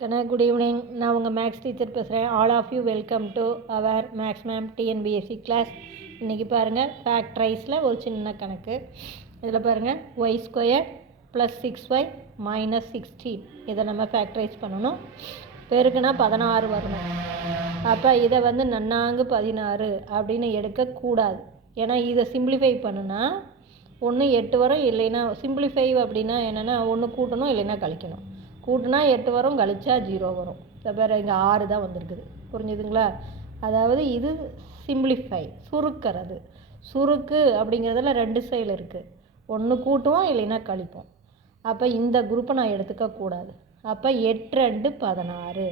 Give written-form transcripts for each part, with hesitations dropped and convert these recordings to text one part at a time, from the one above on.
Good evening. நான் உங்கள் maths teacher பேசுகிறேன். All of you welcome to our maths ma'am TNPSC class. இன்றைக்கி பாருங்கள், ஃபேக்ட்ரைஸில் ஒரு சின்ன கணக்கு. இதில் பாருங்கள், y² + 6y - 16 இதை நம்ம ஃபேக்ட்ரைஸ் பண்ணணும். பெருக்குனா 16 வரணும். அப்போ இதை வந்து நன்னாங்கு 16 அப்படின்னு எடுக்கக்கூடாது. ஏன்னா இதை சிம்பிளிஃபை பண்ணுனா ஒன்று 8 வரும், இல்லைன்னா சிம்பிளிஃபை அப்படின்னா என்னென்னா ஒன்று கூட்டணும் இல்லைன்னா கழிக்கணும். கூட்டினா 8 வரும், கழிச்சா 0 வரும். வேறு இங்கே 6 தான் வந்திருக்குது. புரிஞ்சுதுங்களா? அதாவது இது சிம்பிளிஃபை, சுருக்கிறது. சுருக்கு அப்படிங்கிறதுல 2 செயல் இருக்குது. ஒன்று கூட்டுவோம் இல்லைன்னா கழிப்போம். அப்போ இந்த குரூப்பை நான் எடுத்துக்கக்கூடாது. அப்போ 8 2 16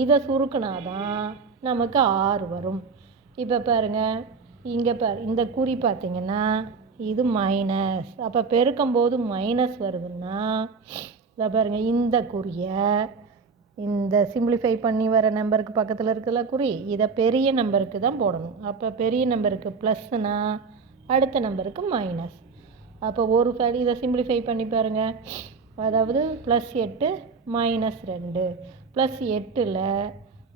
இதை சுருக்குனா தான் நமக்கு 6 வரும். இப்போ பாருங்கள், இங்கே இந்த குறி பார்த்திங்கன்னா இது மைனஸ். அப்போ பெருக்கும்போது மைனஸ் வருதுன்னா இதை பாருங்கள், இந்த குறியை இந்த சிம்பிளிஃபை பண்ணி வர நம்பருக்கு பக்கத்தில் இருக்கிற குறி இதை பெரிய நம்பருக்கு தான் போடணும். அப்போ பெரிய நம்பருக்கு ப்ளஸ்னா அடுத்த நம்பருக்கு மைனஸ். அப்போ ஒரு இதை சிம்பிளிஃபை பண்ணி பாருங்கள். அதாவது +8 -2 +8ல்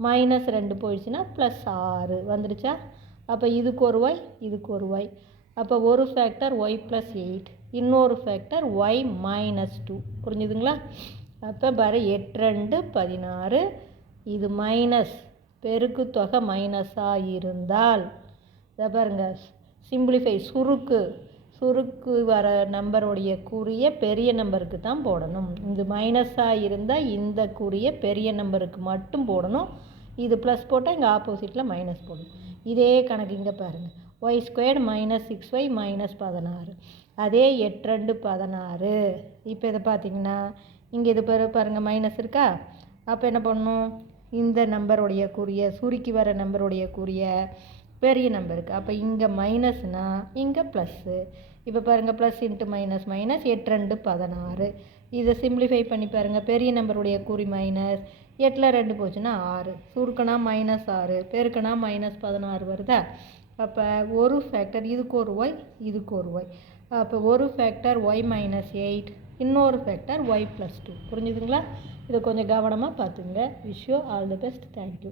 -2 போயிடுச்சுன்னா +6 வந்துடுச்சா? அப்போ இதுக்கு ஒரு y, இதுக்கு ஒரு y. அப்போ ஒரு ஃபேக்டர் y + 8, இன்னொரு ஃபேக்டர் y - 2. புரிஞ்சுதுங்களா? அப்போ பாரு, 8 2 16 இது மைனஸ், பெருக்கு தொகை மைனஸாக இருந்தால் இதை பாருங்கள், சிம்பிளிஃபை சுருக்கு வர நம்பருடைய குறியை பெரிய நம்பருக்கு தான் போடணும். இது மைனஸாக இருந்தால் இந்த குறியை பெரிய நம்பருக்கு மட்டும் போடணும். இது ப்ளஸ் போட்டால் இங்கே ஆப்போசிட்டில் மைனஸ் போடணும். இதே கணக்கு இங்கே பாருங்கள், y² - 6y - 16. அதே 8 2 16. இப்போ இதை பார்த்தீங்கன்னா இங்கே இது பாருங்கள் மைனஸ் இருக்கா? அப்போ என்ன பண்ணணும், இந்த நம்பருடைய குறியை சுருக்கி வர நம்பருடைய குறியை பெரிய நம்பருக்கு. அப்போ இங்கே மைனஸ்னால் இங்கே ப்ளஸ்ஸு. இப்போ பாருங்கள், ப்ளஸ் இன்ட்டு மைனஸ் மைனஸ் 8 2 16. இதை சிம்பிளிஃபை பண்ணி பாருங்கள். பெரிய நம்பருடைய குறி மைனஸ், 8ல் 2 போச்சுன்னா 6, சுருக்கனா -6, பெருக்கனா -16 வருதா? அப்போ ஒரு ஃபேக்டர் இதுக்கு ஒரு y, இதுக்கு ஒரு y. அப்போ ஒரு ஃபேக்டர் y - 8, இன்னொரு ஃபேக்டர் y + 2. புரிஞ்சுதுங்களா? இதை கொஞ்சம் கவனமாக பார்த்துங்க. Wish you all the best. Thank you.